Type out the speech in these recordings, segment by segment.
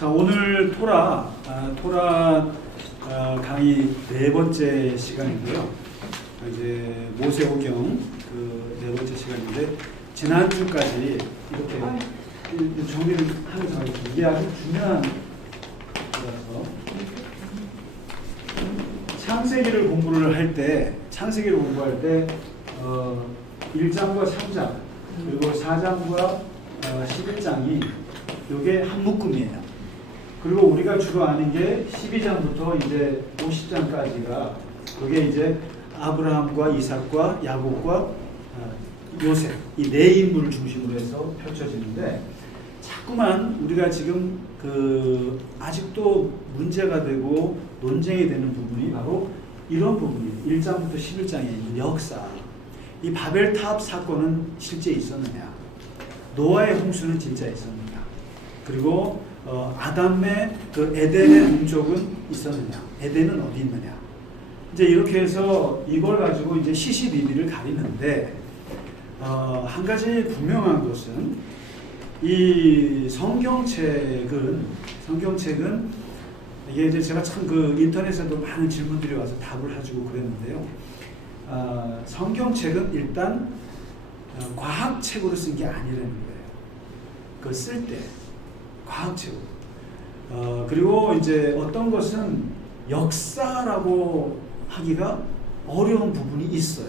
자, 오늘 토라 강의 네 번째 시간이고요. 이제 모세오경 그 네 번째 시간인데 지난주까지 이렇게 정리를 하면서 하겠습니다. 이게 아주 중요한 거라서 창세기를 공부할 때 1장과 3장 그리고 4장과 11장이 이게 한 묶음이에요. 그리고 우리가 주로 아는 게 12장부터 이제 50장까지가 그게 이제 아브라함과 이삭과 야곱과 요셉 이 네 인물을 중심으로 해서 펼쳐지는데 자꾸만 우리가 지금 그 아직도 문제가 되고 논쟁이 되는 부분이 바로 이런 부분이에요. 1장부터 11장에 있는 역사. 이 바벨탑 사건은 실제 있었느냐? 노아의 홍수는 진짜 있었느냐? 그리고 아담의 그 에덴의 동족은 있었느냐? 에덴은 어디 있느냐? 이제 이렇게 해서 이걸 가지고 이제 시시비비를 가리는데 한 가지 분명한 것은 이 성경책은 이게 이제 제가 참 그 인터넷에도 많은 질문들이 와서 답을 해주고 그랬는데요. 성경책은 일단 과학책으로 쓴 게 아니라는 거예요. 그걸 쓸 때 과학책으로. 그리고 이제 어떤 것은 역사라고 하기가 어려운 부분이 있어요.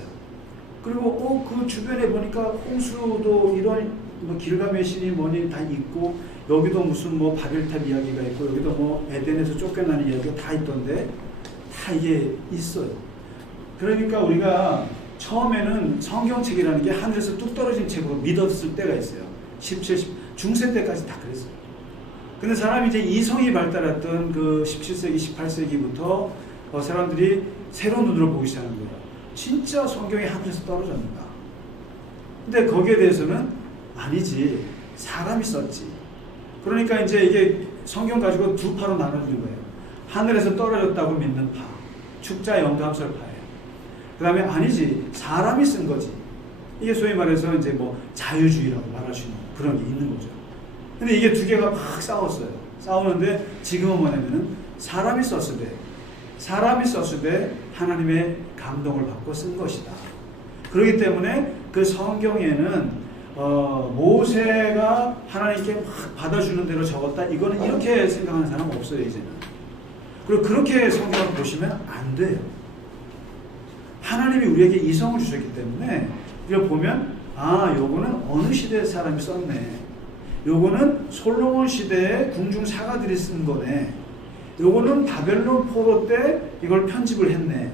그리고 그 주변에 보니까 홍수도 이런 뭐 길가메시니 뭐니 다 있고 여기도 무슨 뭐 바벨탑 이야기가 있고 여기도 뭐 에덴에서 쫓겨나는 이야기가 다 있던데 다 이게 있어요. 그러니까 우리가 처음에는 성경책이라는 게 하늘에서 뚝 떨어진 책으로 믿었을 때가 있어요. 17, 중세 때까지 다 그랬어요. 근데 사람이 이제 이성이 발달했던 그 17세기, 18세기부터 사람들이 새로운 눈으로 보기 시작한 거예요. 진짜 성경이 하늘에서 떨어졌는가? 근데 거기에 대해서는 아니지. 사람이 썼지. 그러니까 이제 이게 성경 가지고 두 파로 나눠지는 거예요. 하늘에서 떨어졌다고 믿는 파. 축자 영감설파예요. 그 다음에 아니지. 사람이 쓴 거지. 이게 소위 말해서 이제 뭐 자유주의라고 말할 수 있는 그런 게 있는 거죠. 근데 이게 두 개가 막 싸웠어요. 싸우는데 지금은 뭐냐면은 사람이 썼을 때 하나님의 감동을 받고 쓴 것이다. 그렇기 때문에 그 성경에는 모세가 하나님께 막 받아주는 대로 적었다. 이거는 이렇게 생각하는 사람은 없어요, 이제는. 그리고 그렇게 성경을 보시면 안 돼요. 하나님이 우리에게 이성을 주셨기 때문에 이걸 보면 요거는 어느 시대의 사람이 썼네. 요거는 솔로몬 시대의 궁중 사가들이 쓴 거네. 요거는 바벨론 포로 때 이걸 편집을 했네.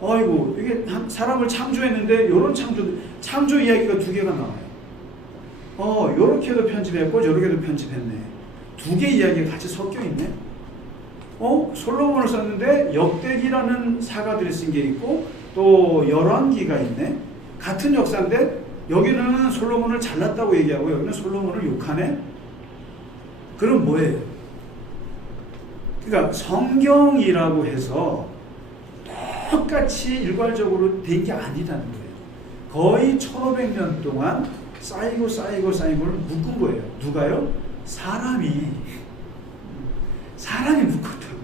어이구, 이게 사람을 창조했는데 요런 창조 이야기가 두 개가 나와요. 요렇게도 편집했고 저렇게도 편집했네. 두 개 이야기가 같이 섞여 있네. 솔로몬을 썼는데 역대기라는 사가들이 쓴 게 있고 또 열왕기가 있네. 같은 역사인데 여기는 솔로몬을 잘났다고 얘기하고 여기는 솔로몬을 욕하네. 그럼 뭐예요? 그러니까 성경이라고 해서 똑같이 일괄적으로 된 게 아니라는 거예요. 거의 1500년 동안 쌓이고 묶은 거예요. 누가요? 사람이 묶었다고.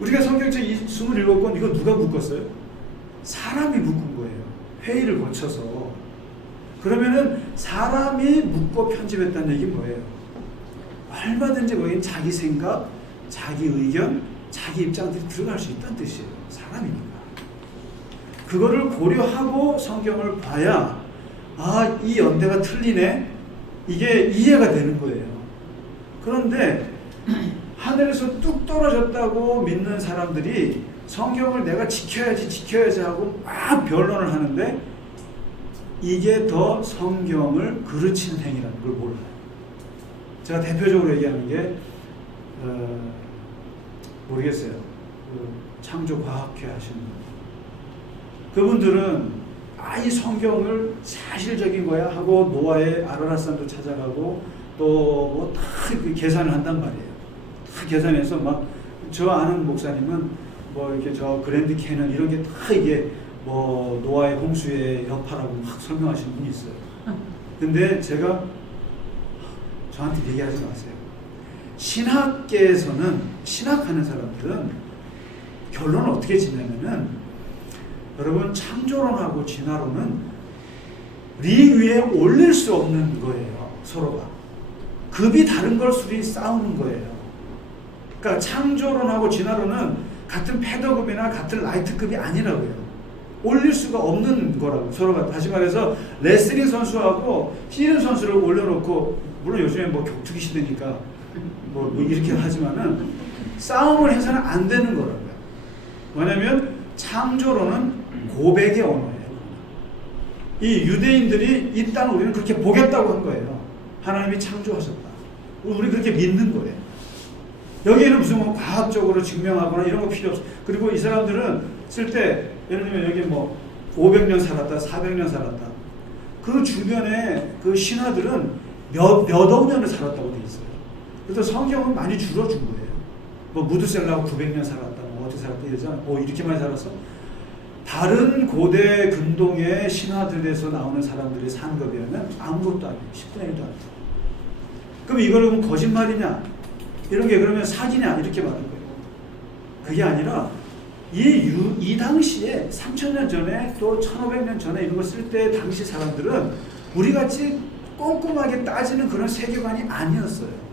우리가 성경책 27권 이거 누가 묶었어요? 사람이 묶은 거예요. 회의를 거쳐서. 그러면은 사람이 묶고 편집했다는 얘기 뭐예요? 얼마든지 거긴 자기 생각, 자기 의견, 자기 입장들이 들어갈 수 있다는 뜻이에요. 사람이니까. 그거를 고려하고 성경을 봐야 이 연대가 틀리네. 이게 이해가 되는 거예요. 그런데 하늘에서 뚝 떨어졌다고 믿는 사람들이 성경을 내가 지켜야지 하고 막 변론을 하는데 이게 더 성경을 그르치는 행위라는 걸 몰라요. 제가 대표적으로 얘기하는 게 모르겠어요. 창조과학회 하시는 그분들은 이 성경을 사실적인 거야 하고 노아의 아라랏산도 찾아가고 또 뭐 다 계산을 한단 말이에요. 다 계산해서 막 저 아는 목사님은 뭐 이렇게 저 그랜드 캐년 이런 게 다 이게 뭐 노아의 홍수의 여파라고 막 설명하시는 분이 있어요. 근데 제가 저한테 얘기하지 마세요. 신학계에서는, 신학하는 사람들은 결론은 어떻게 지냐면은, 여러분, 창조론하고 진화론은 링 위에 올릴 수 없는 거예요. 서로가 급이 다른 걸 둘이 싸우는 거예요. 그러니까 창조론하고 진화론은 같은 패더급이나 같은 라이트급이 아니라고요. 올릴 수가 없는 거라고. 서로가, 다시 말해서 레슬링 선수하고 씨름 선수를 올려놓고, 물론 요즘에 뭐 격투기 시대니까 뭐 이렇게 하지만은 싸움을 해서는 안 되는 거라고요. 왜냐면 창조론은 고백의 언어예요. 이 유대인들이 이 땅을 우리는 그렇게 보겠다고 한 거예요. 하나님이 창조하셨다. 우리 그렇게 믿는 거예요. 여기에는 무슨 뭐 과학적으로 증명하거나 이런 거 필요 없어. 그리고 이 사람들은 쓸 때, 예를 들면 여기 뭐 500년 살았다, 400년 살았다. 그 주변에 그 신하들은 몇억 년을 살았다고 돼 있어요. 그래서 성경은 많이 줄여준 거예요. 뭐 무드셀라가 900년 살았다, 뭐 어떻게 살았다 이러잖아. 이렇게 많이 살았어? 다른 고대 근동의 신화들에서 나오는 사람들의 산급이라면 아무것도 아니에요. 10분의 1도 안 돼요. 그럼 이걸 보면 거짓말이냐? 이런 게 그러면 사기냐? 이렇게 말하는 거예요. 그게 아니라 이 당시에 3000년 전에 또 1500년 전에 이런 거 쓸 때 당시 사람들은 우리같이 꼼꼼하게 따지는 그런 세계관이 아니었어요.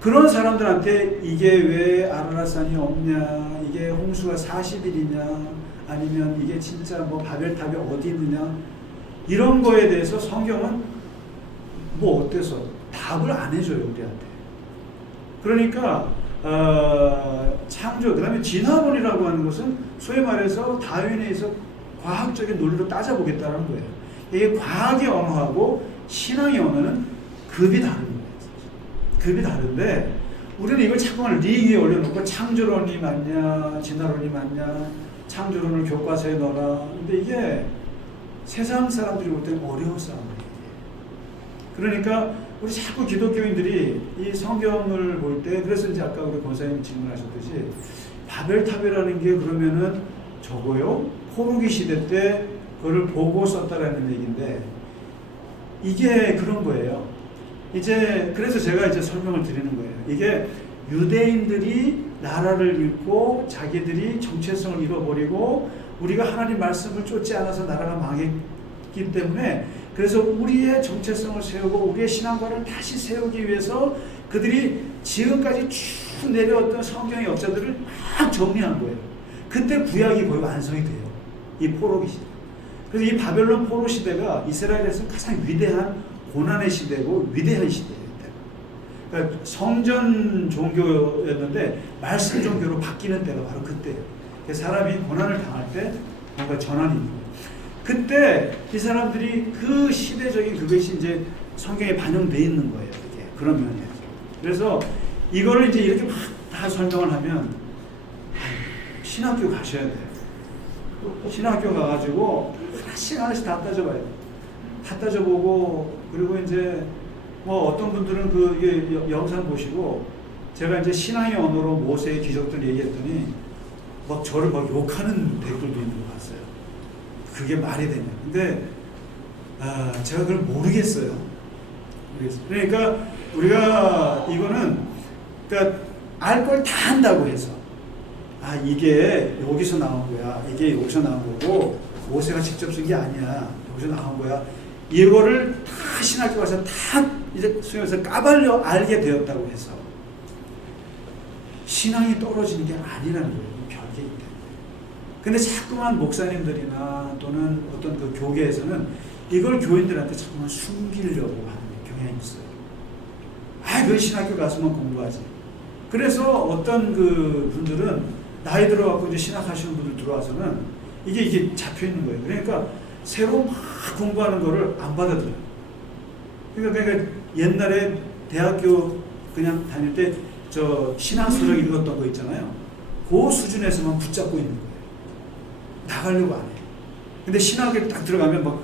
그런 사람들한테 이게 왜 아라라산이 없냐, 이게 홍수가 40일이냐, 아니면 이게 진짜 뭐 바벨탑이 어디 있느냐, 이런 거에 대해서 성경은 뭐 어때서 답을 안 해줘요, 우리한테. 그러니까 창조, 그 다음에 진화론이라고 하는 것은 소위 말해서 다윈에 의해서 과학적인 논리로 따져보겠다는 거예요. 이게 과학의 언어하고 신앙의 언어는 급이 다른 거예요. 급이 다른데 우리는 이걸 자꾸만 링 위에 올려놓고 창조론이 맞냐, 진화론이 맞냐, 창조론을 교과서에 넣어라. 근데 이게 세상 사람들이 볼 때는 어려운 싸움이에요. 그러니까 우리 자꾸 기독교인들이 이 성경을 볼 때, 그래서 이제 아까 우리 권사님 질문하셨듯이 바벨탑이라는 게 그러면은 저거요? 포로기 시대 때 그걸 보고 썼다라는 얘기인데, 이게 그런 거예요. 이제 그래서 제가 이제 설명을 드리는 거예요. 이게 유대인들이 나라를 잃고 자기들이 정체성을 잃어버리고 우리가 하나님 말씀을 쫓지 않아서 나라가 망했기 때문에, 그래서 우리의 정체성을 세우고 우리의 신앙관을 다시 세우기 위해서 그들이 지금까지 쭉 내려왔던 성경의 역사들을 막 정리한 거예요. 그때 구약이 거의 완성이 돼요. 이 포로기 시대. 그래서 이 바벨론 포로 시대가 이스라엘에서 가장 위대한 고난의 시대고 위대한 시대예요. 그러니까 성전 종교였는데 말씀 종교로 바뀌는 때가 바로 그때예요. 사람이 고난을 당할 때 뭔가 전환이 있는 거예요. 그때 이 사람들이 그 시대적인 그것이 이제 성경에 반영되어 있는 거예요. 이게 그런 면이에요. 그래서 이거를 이제 이렇게 막 다 설명을 하면 신학교 가셔야 돼요. 신학교 가가지고 하나씩 다 따져봐요. 다 따져보고, 그리고 이제 뭐 어떤 분들은 그 이게 영상 보시고 제가 이제 신앙의 언어로 모세의 기적들 얘기했더니 막 저를 막 욕하는 댓글도 있는 거 봤어요. 그게 말이 되냐. 근데 제가 그걸 모르겠어요. 그러니까 우리가 이거는, 그러니까 알 걸 다 한다고 해서 이게 여기서 나온 거야, 이게 여기서 나온 거고 모세가 직접 쓴 게 아니야, 여기서 나온 거야, 이거를 다 신학교 가서 다 이제 수용해서 까발려 알게 되었다고 해서 신앙이 떨어지는 게 아니라는 거예요. 별개이기 때문에. 근데 자꾸만 목사님들이나 또는 어떤 그 교계에서는 이걸 교인들한테 자꾸만 숨기려고 하는 경향이 있어요. 그 신학교 가서만 공부하지. 그래서 어떤 그 분들은 나이 들어갖고 이제 신학하시는 분들 들어와서는 이게 잡혀 있는 거예요. 그러니까 새로 막 공부하는 거를 안 받아들여요. 그러니까 옛날에 대학교 그냥 다닐 때 저 신앙서적 읽었던 거 있잖아요. 그 수준에서만 붙잡고 있는 거예요. 나가려고 안 해요. 근데 신학에 딱 들어가면 막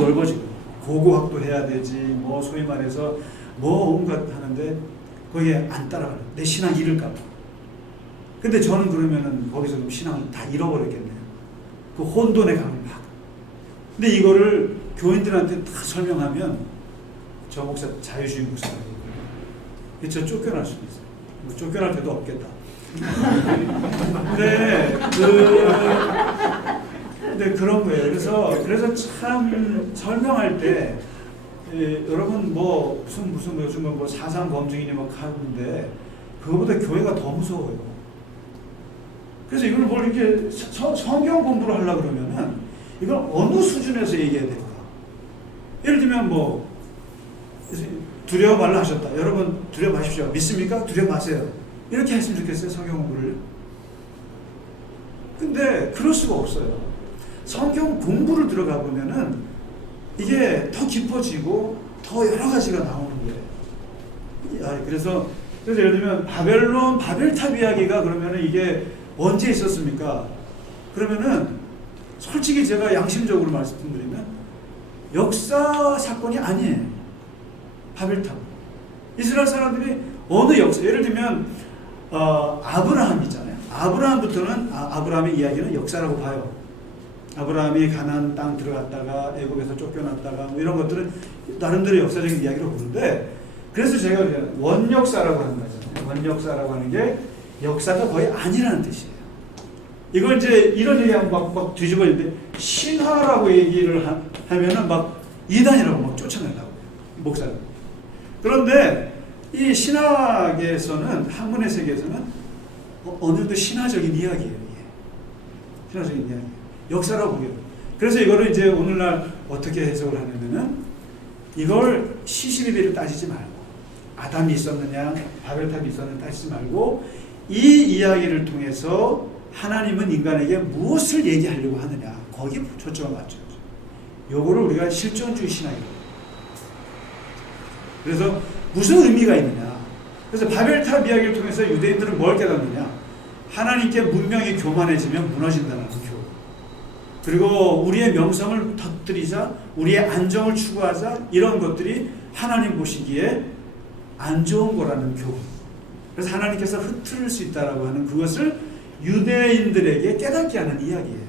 넓어지고, 고고학도 해야 되지, 뭐 소위 말해서 뭐 온갖 하는데 거기에 안 따라가요. 내 신앙 잃을까 봐. 근데 저는 그러면은 거기서 그럼 신앙을 다 잃어버렸겠네요. 그 혼돈에 가면 막. 근데 이거를 교인들한테 다 설명하면 저 목사 자유주의 목사라고. 그쵸, 쫓겨날 수도 있어요. 뭐 쫓겨날 때도 없겠다. 근데 그런 거예요. 그래서 참 설명할 때 여러분 뭐 무슨 요즘 뭐 사상 검증이니 뭐 하는데 그거보다 교회가 더 무서워요. 그래서 이걸 뭘 이렇게 성경 공부를 하려고 그러면은 이걸 어느 수준에서 얘기해야 될까? 예를 들면 뭐 두려워 말라 하셨다. 여러분 두려워 마십시오. 믿습니까? 두려워 마세요. 이렇게 했으면 좋겠어요, 성경 공부를. 근데 그럴 수가 없어요. 성경 공부를 들어가 보면은 이게 더 깊어지고 더 여러 가지가 나오는 거예요. 그래서 예를 들면 바벨탑 이야기가 그러면은 이게 언제 있었습니까? 그러면은 솔직히 제가 양심적으로 말씀드리면 역사 사건이 아니에요. 바벨탑. 이스라엘 사람들이 어느 역사, 예를 들면 아브라함 있잖아요. 아브라함부터는 아브라함의 이야기는 역사라고 봐요. 아브라함이 가나안 땅 들어갔다가 애굽에서 쫓겨났다가 뭐 이런 것들은 나름대로 역사적인 이야기로 보는데, 그래서 제가 원역사라고 하는 거잖아요. 원역사라고 하는 게 역사가 거의 아니라는 뜻이에요. 이걸 이제 이런 얘기하면 막 뒤집어지는데, 신화라고 얘기를 하면은 막 이단이라고 막 쫓아내려고 목사를. 그런데 이 신학에서는, 학문의 세계에서는 어느 정도 신화적인 이야기예요. 이게. 신화적인 이야기. 역사라고 보게요. 그래서 이거를 이제 오늘날 어떻게 해석을 하냐면은, 이걸 시시비비를 따지지 말고, 아담이 있었느냐, 바벨탑이 있었느냐 따지지 말고, 이 이야기를 통해서 하나님은 인간에게 무엇을 얘기하려고 하느냐, 거기에 초점을 맞춰요. 요거를 우리가 실존주의 신학이라고. 그래서 무슨 의미가 있느냐. 그래서 바벨탑 이야기를 통해서 유대인들은 뭘 깨닫느냐. 하나님께 문명이 교만해지면 무너진다는 교. 그리고 우리의 명성을 터뜨리자, 우리의 안정을 추구하자, 이런 것들이 하나님 보시기에 안 좋은 거라는 교훈. 그래서 하나님께서 흐트릴 수 있다라고 하는 그것을 유대인들에게 깨닫게 하는 이야기예요.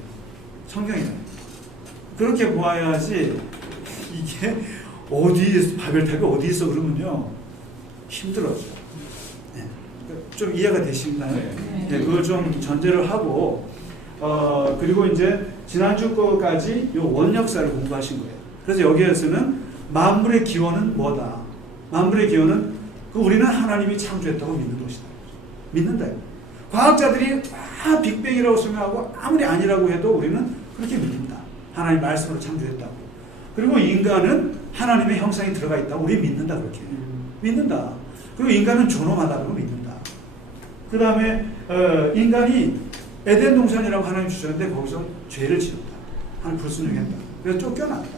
성경이는. 그렇게 보아야지, 이게 바벨탑이 어디 있어 그러면요, 힘들어져. 네. 좀 이해가 되시나요? 네. 그걸 좀 전제를 하고, 그리고 이제 지난주 거까지 요 원역사를 공부하신 거예요. 그래서 여기에서는 만물의 기원은 뭐다? 만물의 기원은 우리는 하나님이 창조했다고 믿는 것이다. 믿는다. 과학자들이 빅뱅이라고 설명하고 아무리 아니라고 해도 우리는 그렇게 믿는다. 하나님 말씀으로 창조했다고. 그리고 인간은 하나님의 형상이 들어가 있다고 우리 믿는다. 그렇게 믿는다. 그리고 인간은 존엄하다고 믿는다. 그 다음에 인간이 에덴 동산이라고 하나님 주셨는데 거기서 죄를 지었다. 하나님 불순종했다. 그래서 쫓겨났다.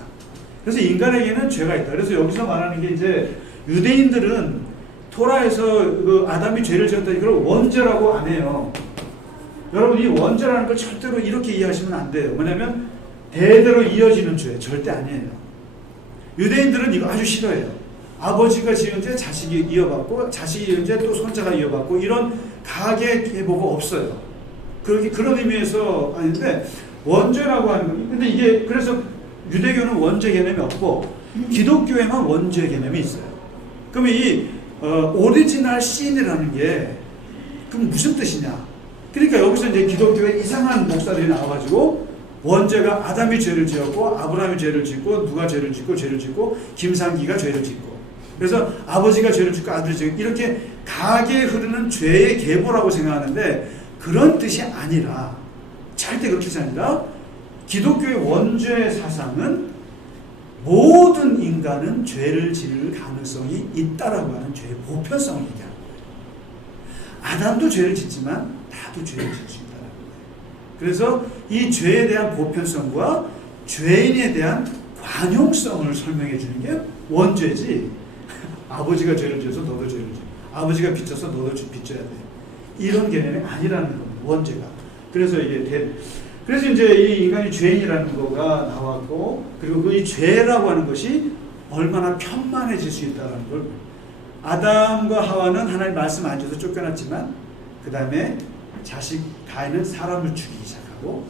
그래서 인간에게는 죄가 있다. 그래서 여기서 말하는 게 이제 유대인들은 토라에서 그 아담이 죄를 지었다. 이걸 원죄라고 안 해요. 여러분, 이 원죄라는 걸 절대로 이렇게 이해하시면 안 돼요. 뭐냐면 대대로 이어지는 죄. 절대 아니에요. 유대인들은 이거 아주 싫어해요. 아버지가 지은 죄 자식이 이어받고, 자식이 이은 죄 또 손자가 이어받고, 이런 가계 계보가 없어요. 그런 의미에서 아닌데, 원죄라고 하는 거. 근데 이게, 그래서 유대교는 원죄 개념이 없고, 기독교에만 원죄 개념이 있어요. 그럼 이, 오리지널 신이라는 게, 그럼 무슨 뜻이냐? 그러니까 여기서 이제 기독교에 이상한 목사들이 나와가지고, 원죄가 아담이 죄를 지었고, 아브라함이 죄를 짓고, 누가 죄를 짓고, 김상기가 죄를 짓고. 그래서 아버지가 죄를 짓고, 아들이 짓고, 이렇게 가계에 흐르는 죄의 계보라고 생각하는데, 그런 뜻이 아니라, 절대 그렇게 뜻이 아니라, 기독교의 원죄 사상은 모든 인간은 죄를 지을 가능성이 있다라고 하는 죄의 보편성을 얘기합니다. 아담도 죄를 짓지만 나도 죄를 짓을 수 있다는 거예요. 그래서 이 죄에 대한 보편성과 죄인에 대한 관용성을 설명해 주는 게 원죄지, 아버지가 죄를 지어서 너도 죄를 지어, 아버지가 빚져서 너도 빚져야 돼, 이런 개념이 아니라는 겁니다. 원죄가. 그래서 그래서 이제 이 인간이 죄인이라는 거가 나왔고, 그리고 그 이 죄라고 하는 것이 얼마나 편만해질 수 있다는 걸. 아담과 하와는 하나님 말씀 안 줘서 쫓겨났지만, 그 다음에 자식 가인은 사람을 죽이기 시작하고,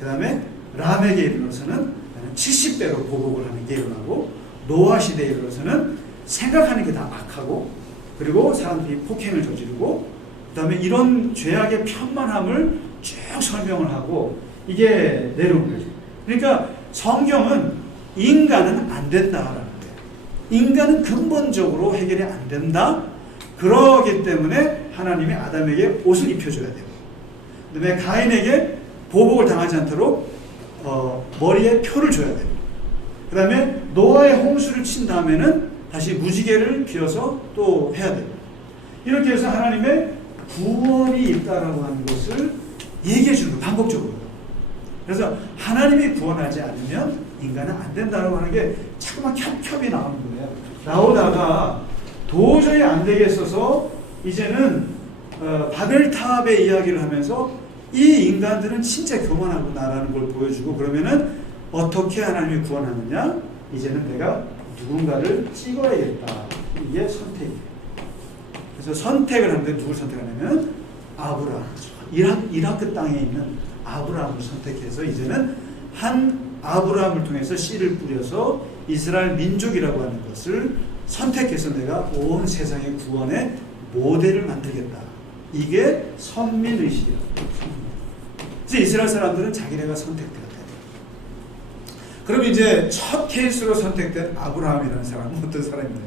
그 다음에 람에게 이르러서는 70배로 보복을 하는 게 일어나고, 노아 시대에 이르러서는 생각하는 게 다 악하고, 그리고 사람들이 폭행을 저지르고 그 다음에 이런 죄악의 편만함을 쭉 설명을 하고 이게 내려온 거죠. 그러니까 성경은 인간은 안 된다라는 거예요. 인간은 근본적으로 해결이 안 된다. 그러기 때문에 하나님이 아담에게 옷을 입혀줘야 돼요. 그 다음에 가인에게 보복을 당하지 않도록 머리에 표를 줘야 돼요. 그 다음에 노아의 홍수를 친 다음에는 다시 무지개를 피워서 또 해야 돼요. 이렇게 해서 하나님의 구원이 있다라고 하는 것을 얘기해 주는 거예요. 반복적으로. 그래서 하나님이 구원하지 않으면 인간은 안 된다라고 하는 게 자꾸만 겹겹이 나오는 거예요. 나오다가 도저히 안 되겠어서 이제는 바벨탑의 이야기를 하면서 이 인간들은 진짜 교만하구나라는 걸 보여주고 그러면은 어떻게 하나님이 구원하느냐? 이제는 내가 누군가를 찍어야겠다. 이게 선택이에요. 그래서 선택을 하는데 누굴 선택하냐면 아브라함. 이라크 땅에 있는 아브라함을 선택해서 이제는 한 아브라함을 통해서 씨를 뿌려서 이스라엘 민족이라고 하는 것을 선택해서 내가 온 세상의 구원의 모델을 만들겠다. 이게 선민의식이에요. 그래서 이스라엘 사람들은 자기네가 선택돼야 돼요. 그럼 이제 첫 케이스로 선택된 아브라함이라는 사람은 어떤 사람이냐?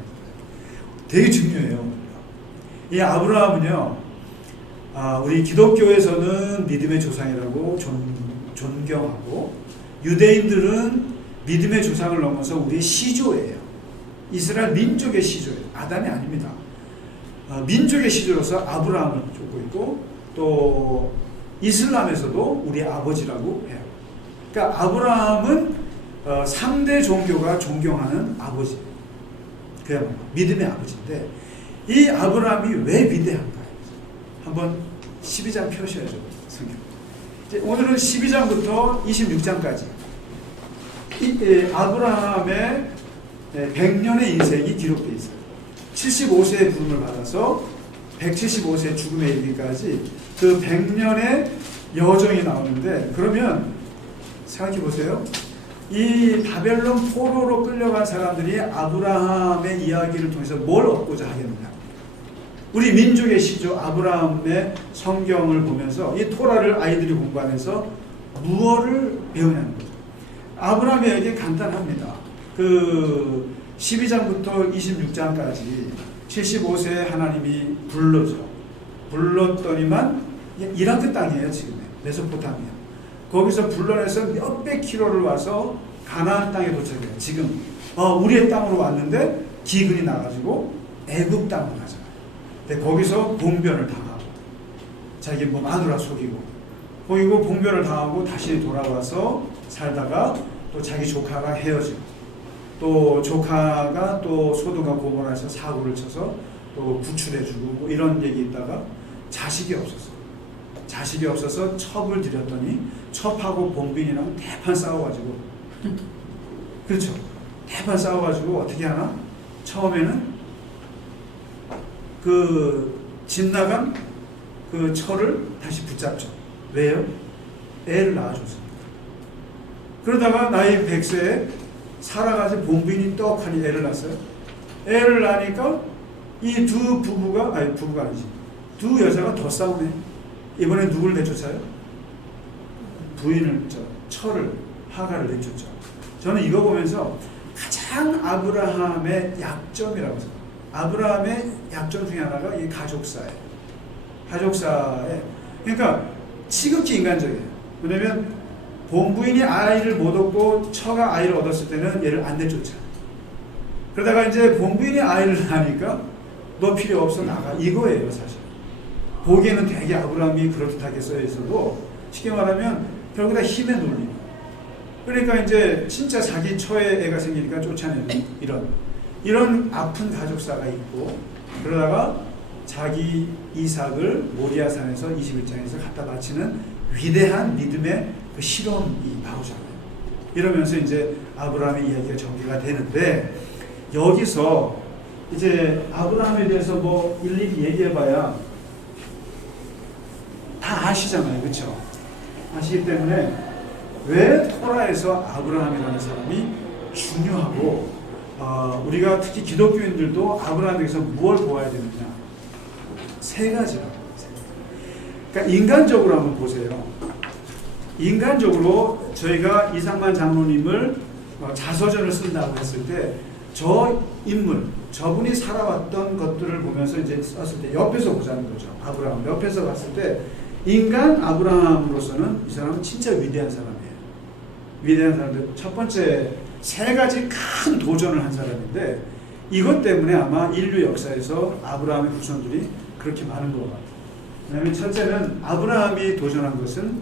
되게 중요해요. 이 아브라함은요, 우리 기독교에서는 믿음의 조상이라고 존경하고, 유대인들은 믿음의 조상을 넘어서 우리의 시조예요. 이스라엘 민족의 시조예요. 아담이 아닙니다. 민족의 시조로서 아브라함을 쫓고 있고, 또 이슬람에서도 우리 아버지라고 해요. 그러니까 아브라함은 3대 종교가 존경하는 아버지, 그야말로 믿음의 아버지인데, 이 아브라함이 왜 위대한가? 한번 12장 펴셔야죠, 성경. 오늘은 12장부터 26장까지 아브라함의 100년의 인생이 기록되어 있어요. 75세의 부름을 받아서 175세 죽음에 이르기까지 그 100년의 여정이 나오는데, 그러면 생각해 보세요. 이 바벨론 포로로 끌려간 사람들이 아브라함의 이야기를 통해서 뭘 얻고자 하겠느냐? 우리 민족의 시조 아브라함의 성경을 보면서 이 토라를 아이들이 공부하면서 무엇을 배우냐는 거죠. 아브라함의 얘기 간단합니다. 그 12장부터 26장까지 75세에 하나님이 불렀더니만 이라크 땅이에요. 지금 메소포타미아. 거기서 불러내서 몇백 킬로를 와서 가나안 땅에 도착해요. 지금 우리의 땅으로 왔는데 기근이 나가지고 애굽 땅으로 가잖아요. 근데 거기서 봉변을 당하고 자기 마누라 속이고 봉변을 당하고 다시 돌아와서 살다가 또 자기 조카가 헤어지고 또 조카가 또 소돔과 고모라에서 사고를 쳐서 또 구출해주고 뭐 이런 얘기 있다가 자식이 없어서 첩을 들였더니 첩하고 봉빈이랑 대판 싸워가지고 그렇죠. 대판 싸워가지고 어떻게 하나? 처음에는 그 집 나간 그 철을 다시 붙잡죠. 왜요? 애를 낳아줬습니다. 그러다가 나이 100세에 살아가지 봉빈이 떡하니 애를 낳았어요. 애를 낳으니까 이 두 부부가 아니지. 두 여자가 더 싸우네. 이번에 누굴 내쫓아요? 부인을, 철을, 하가를 내쫓죠. 저는 이거 보면서 가장 아브라함의 약점이라고 생각해요. 아브라함의 약점 중에 하나가 이 가족사예요. 그러니까 지극히 인간적이에요. 왜냐면 본부인이 아이를 못 얻고 처가 아이를 얻었을 때는 얘를 안 내쫓아. 그러다가 이제 본부인이 아이를 낳으니까 너 필요 없어 나가. 이거예요, 사실. 보기에는 되게 아브라함이 그럴듯하게 써 있어도 쉽게 말하면 결국 다 힘에 놀리고. 그러니까 이제 진짜 자기 처에 애가 생기니까 쫓아내는 이런 아픈 가족사가 있고, 그러다가 자기 이삭을 모리아산에서 21장에서 갖다 바치는 위대한 믿음의 그 실험이 나오잖아요. 이러면서 이제 아브라함의 이야기가 전개가 되는데, 여기서 이제 아브라함에 대해서 뭐 일일이 얘기해봐야 다 아시잖아요. 그렇죠? 아시기 때문에 왜 토라에서 아브라함이라는 사람이 중요하고 우리가 특히 기독교인들도 아브라함에게서 무엇을 보아야 되느냐? 세 가지라고. 그러니까 인간적으로 한번 보세요. 인간적으로 저희가 이상만 장로님을 자서전을 쓴다고 했을 때 저 인물, 저분이 살아왔던 것들을 보면서 이제 썼을 때 옆에서 보자는 거죠. 아브라함 옆에서 봤을 때 인간 아브라함으로서는 이 사람은 진짜 위대한 사람이에요. 위대한 사람인데 첫 번째 세 가지 큰 도전을 한 사람인데 이것 때문에 아마 인류 역사에서 아브라함의 후손들이 그렇게 많은 것 같아요. 왜냐하면 첫째는 아브라함이 도전한 것은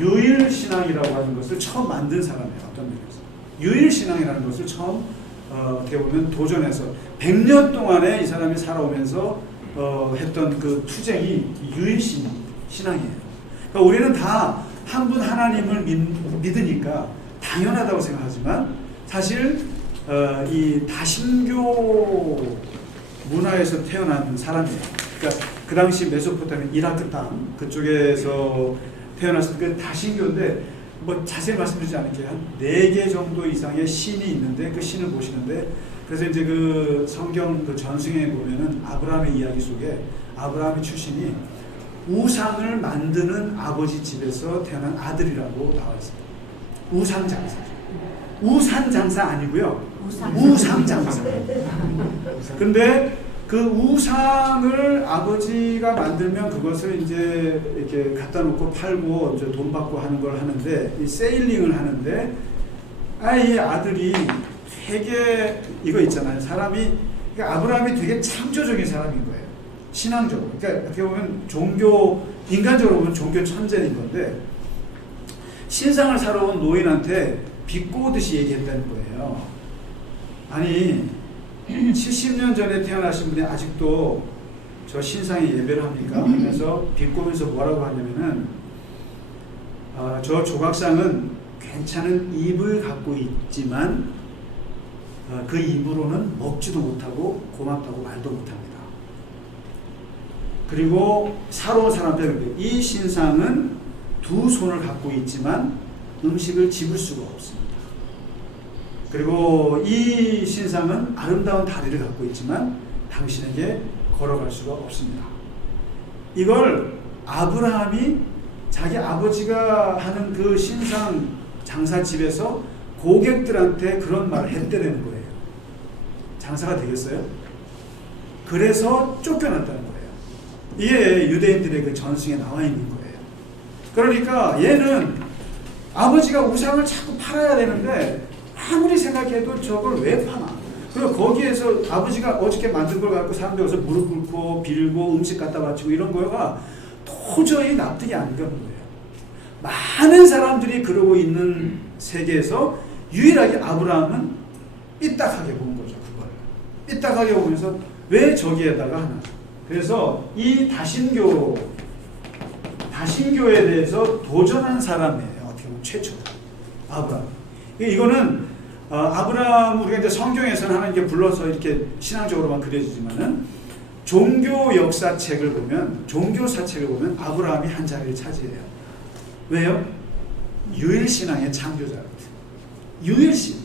유일신앙이라고 하는 것을 처음 만든 사람이에요. 어떤 면에서 유일신앙이라는 것을 처음 어떻게 보면 도전해서 100년 동안에 이 사람이 살아오면서 했던 그 투쟁이 유일신앙이에요. 그러니까 우리는 다 한 분 하나님을 믿으니까 당연하다고 생각하지만 사실 이 다신교 문화에서 태어난 사람이에요. 그러니까 그 당시 메소포타미아 이라크 땅 그쪽에서 태어났을 때 다신교인데 뭐 자세히 말씀드리지 않을게요. 한 4개 정도 이상의 신이 있는데 그 신을 보시는데 그래서 이제 그 성경 그 전승에 보면은 아브라함의 이야기 속에 아브라함의 출신이 우상을 만드는 아버지 집에서 태어난 아들이라고 나와 있습니다. 우상 장사. 우산 장사 아니고요. 우상 장사. 근데 그 우상을 아버지가 만들면 그것을 이제 이렇게 갖다 놓고 팔고 이제 돈 받고 하는 걸 하는데 이 세일링을 하는데 이 아들이 되게 이거 있잖아요. 사람이 그러니까 아브라함이 되게 창조적인 사람인 거예요. 신앙적으로. 그러니까 어떻게 보면 종교 인간적으로 보면 종교 천재인 건데 신상을 사러 온 노인한테 비꼬듯이 얘기했다는 거예요. 아니 70년 전에 태어나신 분이 아직도 저 신상에 예배를 합니까? 하면서 비꼬면서 뭐라고 하냐면은 저 조각상은 괜찮은 입을 갖고 있지만 그 입으로는 먹지도 못하고 고맙다고 말도 못합니다. 그리고 사러 온 사람들에게 이 신상은 2손을 갖고 있지만 음식을 집을 수가 없습니다. 그리고 이 신상은 아름다운 다리를 갖고 있지만 당신에게 걸어갈 수가 없습니다. 이걸 아브라함이 자기 아버지가 하는 그 신상 장사집에서 고객들한테 그런 말을 했대는 거예요. 장사가 되겠어요? 그래서 쫓겨났다는 거예요. 이게 유대인들의 그 전승에 나와 있는 거예요. 그러니까 얘는 아버지가 우상을 자꾸 팔아야 되는데 아무리 생각해도 저걸 왜 파나? 그리고 거기에서 아버지가 어저께 만든 걸 갖고 사람들 와서 무릎 꿇고 빌고 음식 갖다 바치고 이런 거가 도저히 납득이 안 가는 거예요. 많은 사람들이 그러고 있는 세계에서 유일하게 아브라함은 삐딱하게 본 거죠. 그걸 삐딱하게 보면서 왜 저기에다가 하나? 그래서 이 다신교에 대해서 도전한 사람이에요. 어떻게 보면 최초 아브라함. 이거는 아브라함 우리가 이제 성경에서는 하나님께 불러서 이렇게 신앙적으로만 그려지지만은 종교 역사책을 보면 종교사책을 보면 아브라함이 한 자리를 차지해요. 왜요? 유일신앙의 창조자거든. 유일신.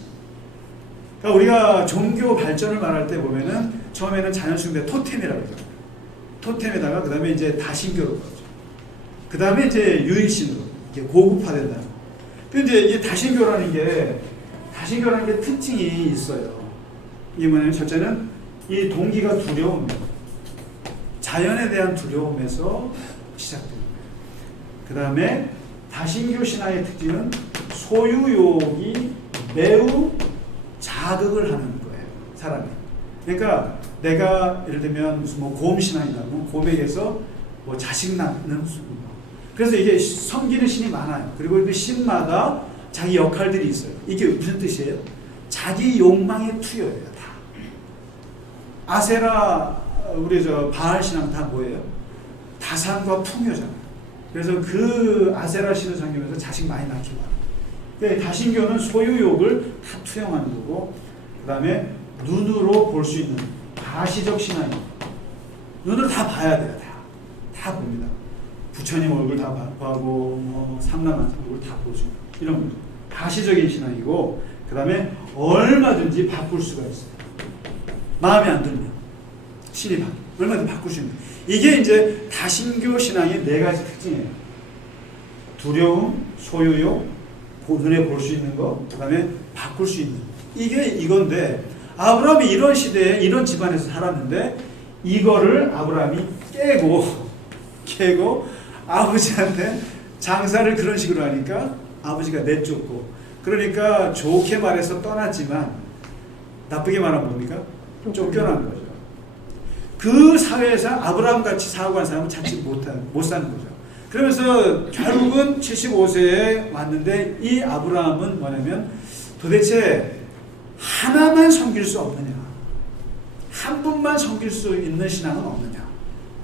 그러니까 우리가 종교 발전을 말할 때 보면은 처음에는 자연숭배 토템이라고 그러죠. 토템에다가 그 다음에 이제 다신교로 그러죠. 그 다음에 이제 유일신으로 이렇게 고급화된다. 근데 이제 이 다신교라는 게 특징이 있어요. 이게 뭐냐면 첫째는 이 동기가 두려움, 자연에 대한 두려움에서 시작됩니다. 그 다음에 다신교 신앙의 특징은 소유욕이 매우 자극을 하는 거예요. 사람이. 그러니까 내가 예를 들면 무슨 뭐 곰신앙이다. 곰에게서 뭐 자식 낳는 그래서 이게 섬기는 신이 많아요. 그리고 그 신마다 자기 역할들이 있어요. 이게 무슨 뜻이에요? 자기 욕망의 투여예요. 다. 아세라 우리 저 바알 신앙 다 뭐예요? 다산과 풍요잖아요. 그래서 그 아세라 신을 섬기면서 자식 많이 낳기만 해요. 그러니까 다신교는 소유욕을 다 투영하는 거고, 그 다음에 눈으로 볼 수 있는 가시적 신앙입니다. 눈으로 다 봐야 돼요. 다 봅니다. 부처님 얼굴 다 봐고, 뭐 삼라만 얼굴 다 보죠. 이런 가시적인 신앙이고, 그 다음에 얼마든지 바꿀 수가 있어요. 마음에 안 들면 신이 얼마든지 바꿀 수 있는, 이게 이제 다신교 신앙의 네 가지 특징이에요. 두려움, 소유욕, 눈에 볼 수 있는 거, 그 다음에 바꿀 수 있는, 이게 이건데, 아브라함이 이런 시대에 이런 집안에서 살았는데 이거를 아브라함이 깨고 아버지한테 장사를 그런 식으로 하니까 아버지가 내쫓고, 그러니까 좋게 말해서 떠났지만 나쁘게 말하면 뭡니까? 쫓겨난 거죠. 그 사회에서 아브라함 같이 살아가는 사람은 찾지 못 사는 거죠. 그러면서 결국은 75세에 왔는데, 이 아브라함은 뭐냐면 도대체 하나만 섬길 수 없느냐, 한 분만 섬길 수 있는 신앙은 없느냐,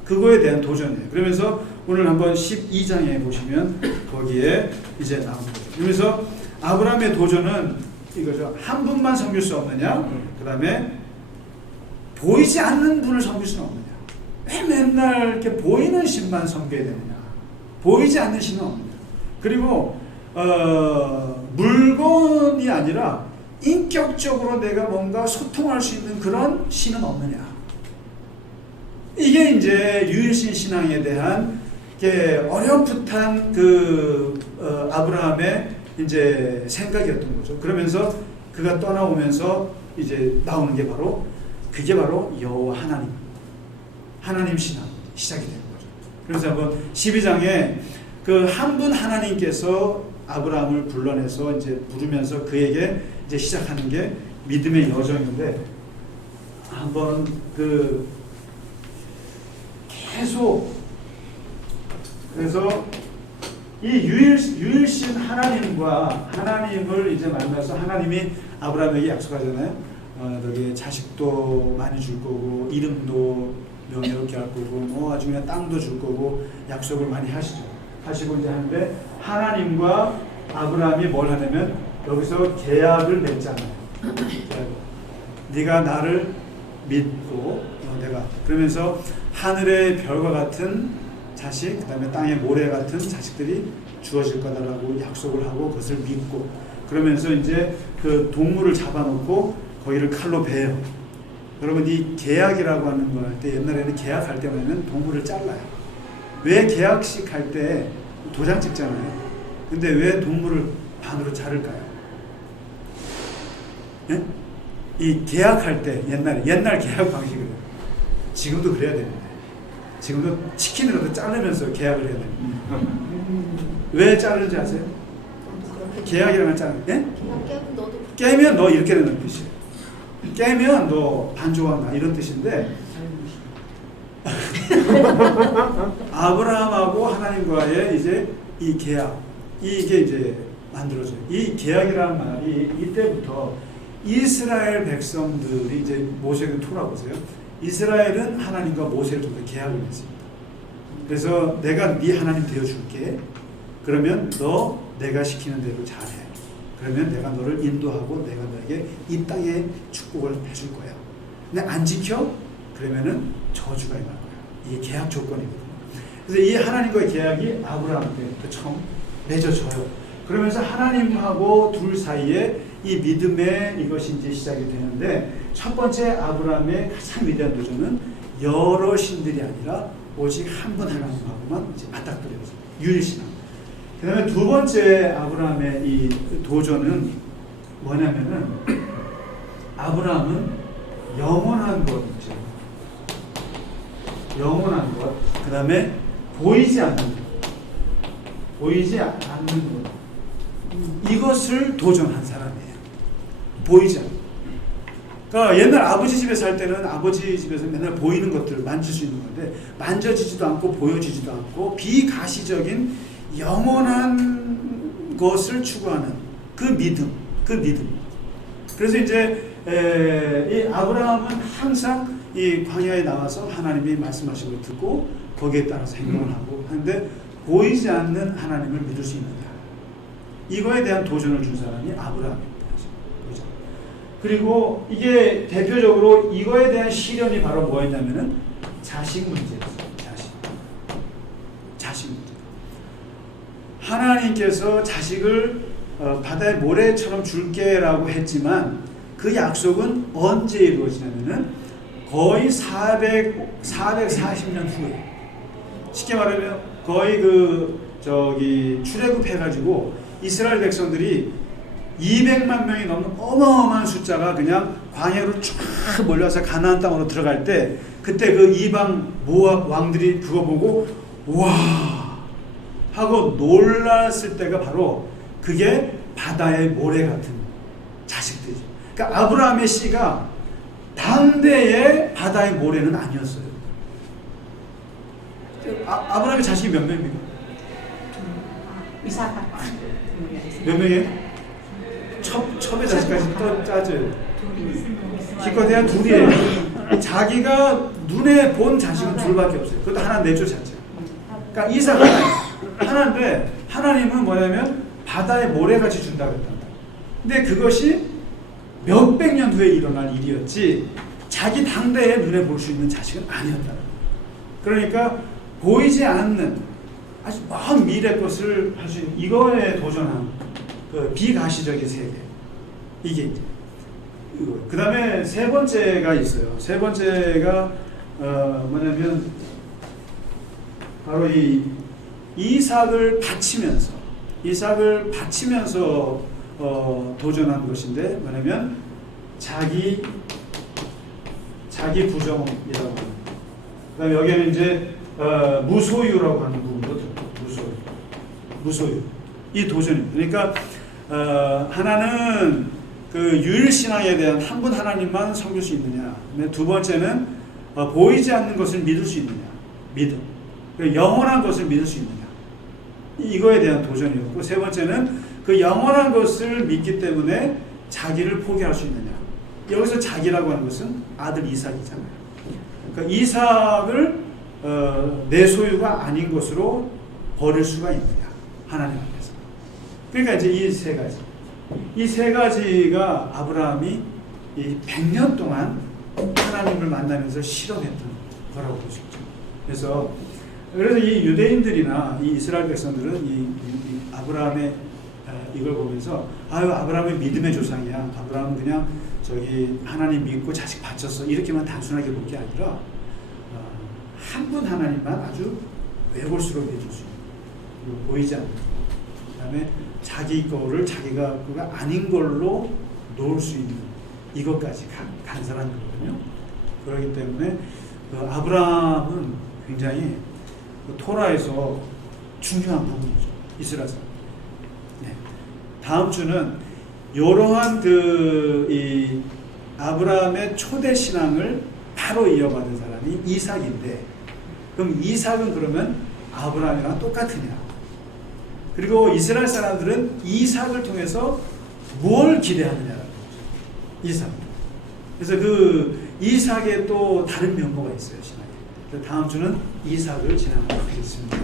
그거에 대한 도전이에요. 그러면서 오늘 한번 12장에 보시면 거기에 이제 나온 거죠. 그러면서 아브라함의 도전은 이거죠. 한 분만 섬길 수 없느냐, 그 다음에 보이지 않는 분을 섬길 수는 없느냐, 왜 맨날 이렇게 보이는 신만 섬겨야 되느냐, 보이지 않는 신은 없느냐, 그리고 물건이 아니라 인격적으로 내가 뭔가 소통할 수 있는 그런 신은 없느냐. 이게 이제 유일신 신앙에 대한 어렴풋한 아브라함의 이제 생각이었던 거죠. 그러면서 그가 떠나오면서 이제 나오는 게 바로, 그게 바로 여호와 하나님 신앙 시작이 되는 거죠. 그래서 한번 12장에 그 한 분 하나님께서 아브라함을 불러내서 이제 부르면서 그에게 이제 시작하는 게 믿음의 여정인데, 한번 계속, 그래서 이 유일신 하나님을 이제 만나서 하나님이 아브라함에게 약속하잖아요. 너게 자식도 많이 줄 거고, 이름도 명예롭게 할 거고, 아주 그냥 땅도 줄 거고, 약속을 많이 하시고 이제 하는데, 하나님과 아브라함이 뭘 하냐면 여기서 계약을 맺잖아요. 네가 나를 믿고 내가, 그러면서 하늘의 별과 같은 자식, 그 다음에 땅의 모래 같은 자식들이 주어질 거다라고 약속을 하고 그것을 믿고, 그러면서 이제 그 동물을 잡아놓고 거기를 칼로 베요. 여러분, 이 계약이라고 하는 거 할 때, 옛날에는 계약할 때 뭐냐면 동물을 잘라요. 왜 계약식 할 때 도장 찍잖아요. 근데 왜 동물을 반으로 자를까요? 예? 이 계약할 때, 옛날 계약 방식이에요. 지금도 그래야 되는데, 지금도 치킨으로도 자르면서 계약을 해야 됩니다. 왜 자르는지 아세요? 계약이라는 자르는, 예? 깨면 너 이렇게 되는 뜻이에요. 깨면 너 반조한다, 이런 뜻인데, 아브라함하고 하나님과의 이제 이 계약, 이게 이제 만들어져요. 이 계약이라는 말이 이때부터 이스라엘 백성들이 이제 모세를 토라보세요. 이스라엘은 하나님과 모세를 통해 계약을 했습니다. 그래서 내가 네 하나님 되어줄게. 그러면 너 내가 시키는 대로 잘해. 그러면 내가 너를 인도하고 내가 너에게 이 땅에 축복을 해줄 거야. 근데 안 지켜? 그러면은 저주가 임할 거야. 이게 계약 조건이거든요. 그래서 이 하나님과의 계약이 아브라함한테 처음 맺어져요. 그러면서 하나님하고 둘 사이에 이 믿음의 이것이 이제 시작이 되는데, 첫 번째 아브라함의 가장 위대한 도전은 여러 신들이 아니라 오직 한 분 하나님하고만 이제 맞닥뜨려서 유일신앙. 그 다음에 두 번째 아브라함의 이 도전은 뭐냐면은, 아브라함은 영원한 것 있죠. 영원한 것. 그 다음에 보이지 않는 것. 보이지 않는 것. 이것을 도전한 사람이에요. 보이지 않는 것. 그러니까 옛날 아버지 집에 살 때는 아버지 집에서 맨날 보이는 것들을 만질 수 있는 건데, 만져지지도 않고 보여지지도 않고 비가시적인 영원한 것을 추구하는 그 믿음. 그래서 이제 이 아브라함은 항상 이 광야에 나와서 하나님이 말씀하신 걸 듣고 거기에 따라서 행동을 하고 하는데, 보이지 않는 하나님을 믿을 수 있느냐, 이거에 대한 도전을 준 사람이 아브라함입니다. 그렇죠? 그리고 이게 대표적으로 이거에 대한 시련이 바로 뭐였냐면은 자식 문제였어요. 자식 문제. 하나님께서 자식을 바다의 모래처럼 줄게라고 했지만 그 약속은 언제 이루어지냐면은 거의 440년 후에, 쉽게 말하면 거의 출애굽 해가지고 이스라엘 백성들이 200만 명이 넘는 어마어마한 숫자가 그냥 광야로 쫙 몰려서 가나안 땅으로 들어갈 때, 그때 그 이방 모압 왕들이 그거 보고 와 하고 놀랐을 때가 바로 그게 바다의 모래 같은 자식들이죠. 그러니까 아브라함의 씨가 당대의 바다의 모래는 아니었어요. 아브라함의 자식이 몇 명입니까? 몇 명이에요? 첩의 자식까지 또 짜져요. 기껏해야 둘이에요. 자기가 눈에 본 자식은 둘밖에 없어요. 그것도 하나 내쫓았죠. 그러니까 이삭은 하나인데, 하나님은 뭐냐면 바다의 모래같이 준다고 했단다. 근데 그것이 몇백 년 후에 일어난 일이었지 자기 당대에 눈에 볼 수 있는 자식은 아니었다. 그러니까 보이지 않는 아주 먼 미래 것을 할 수 있는 이거에 도전한 그 비가시적인 세계, 이게 이제 그 다음에 세 번째가 있어요. 세 번째가 뭐냐면 바로 이 이삭을 바치면서 도전한 것인데, 뭐냐면 자기 부정이라고 합니다. 그다음에 여기는 이제 무소유라고 하는 부분도 무소유 이 도전입니다. 그러니까 하나는 그 유일신앙에 대한 한 분 하나님만 섬길 수 있느냐, 두 번째는 보이지 않는 것을 믿을 수 있느냐, 믿음, 영원한 것을 믿을 수 있느냐, 이거에 대한 도전이었고, 세 번째는 그 영원한 것을 믿기 때문에 자기를 포기할 수 있느냐. 여기서 자기라고 하는 것은 아들 이삭이잖아요. 그러니까 이삭을 내 소유가 아닌 것으로 버릴 수가 있느냐, 하나님 앞에서. 그러니까 이제 이 세 가지가 아브라함이 이 100년 동안 하나님을 만나면서 실험했던 거라고 볼 수 있죠. 그래서 이 유대인들이나 이 이스라엘 백성들은 이 아브라함의 이걸 보면서 아브라함의 믿음의 조상이야, 아브라함은 그냥 하나님 믿고 자식 바쳤어, 이렇게만 단순하게 볼 게 아니라 한 분 하나님만 아주 외골수로 믿을 수 있는, 보이지 않는, 그 다음에 자기 거를 자기가 그가 아닌 걸로 놓을 수 있는 이것까지 간사한 거거든요. 그렇기 때문에 아브라함은 굉장히 토라에서 중요한 부분이죠, 이스라엘 사람. 네. 다음 주는 이러한 이 아브라함의 초대 신앙을 바로 이어받은 사람이 이삭인데, 그럼 이삭은 그러면 아브라함이랑 똑같으냐? 그리고 이스라엘 사람들은 이삭을 통해서 뭘 기대하느냐라는 거죠. 이삭. 그래서 그 이삭의 또 다른 면모가 있어요, 신앙에. 다음 주는 이삭을 진행하도록 하겠습니다.